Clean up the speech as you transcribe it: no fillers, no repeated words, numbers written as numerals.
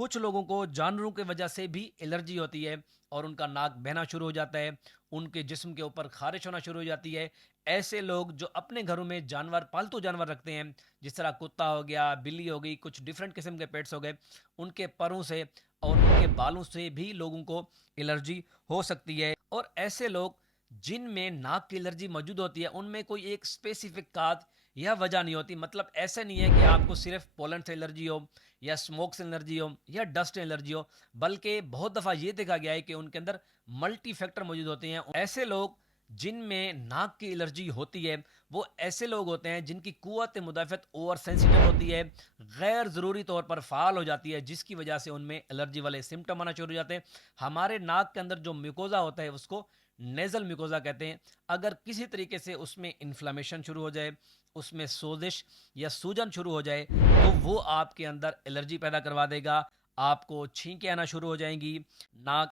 کچھ لوگوں کو جانوروں کی وجہ سے بھی الرجی ہوتی ہے اور ان کا ناک بہنا شروع ہو جاتا ہے، ان کے جسم کے اوپر خارش ہونا شروع ہو جاتی ہے۔ ایسے لوگ جو اپنے گھروں میں جانور پالتو جانور رکھتے ہیں، جس طرح کتا ہو گیا، بلی ہو گئی، کچھ ڈفرینٹ قسم کے پیٹس ہو گئے، ان کے پروں سے اور ان کے بالوں سے بھی لوگوں کو الرجی ہو سکتی ہے۔ اور ایسے لوگ جن میں ناک کی الرجی موجود ہوتی ہے، ان میں کوئی ایک اسپیسیفک کاج یا وجہ نہیں ہوتی۔ مطلب ایسے نہیں ہے کہ آپ کو صرف پولن سے الرجی ہو یا اسموک سے الرجی ہو یا ڈسٹ سے الرجی ہو، بلکہ بہت دفعہ یہ دیکھا گیا ہے کہ ان کے اندر ملٹی فیکٹر موجود ہوتے ہیں۔ ایسے لوگ جن میں ناک کی الرجی ہوتی ہے، وہ ایسے لوگ ہوتے ہیں جن کی قوت مدافعت اوور سینسیٹیو ہوتی ہے، غیر ضروری طور پر فعال ہو جاتی ہے، جس کی وجہ سے ان میں الرجی والے سمٹم آنا شروع ہو جاتے ہیں۔ ہمارے ناک کے اندر جو میوکوزا ہوتا ہے اس کو نیزل میوکوزا کہتے ہیں۔ اگر کسی طریقے سے اس میں انفلامیشن شروع ہو جائے، اس میں سوزش یا سوجن شروع ہو جائے، تو وہ آپ کے اندر الرجی پیدا کروا دے گا۔ آپ کو چھینکیں آنا شروع ہو جائیں گی، ناک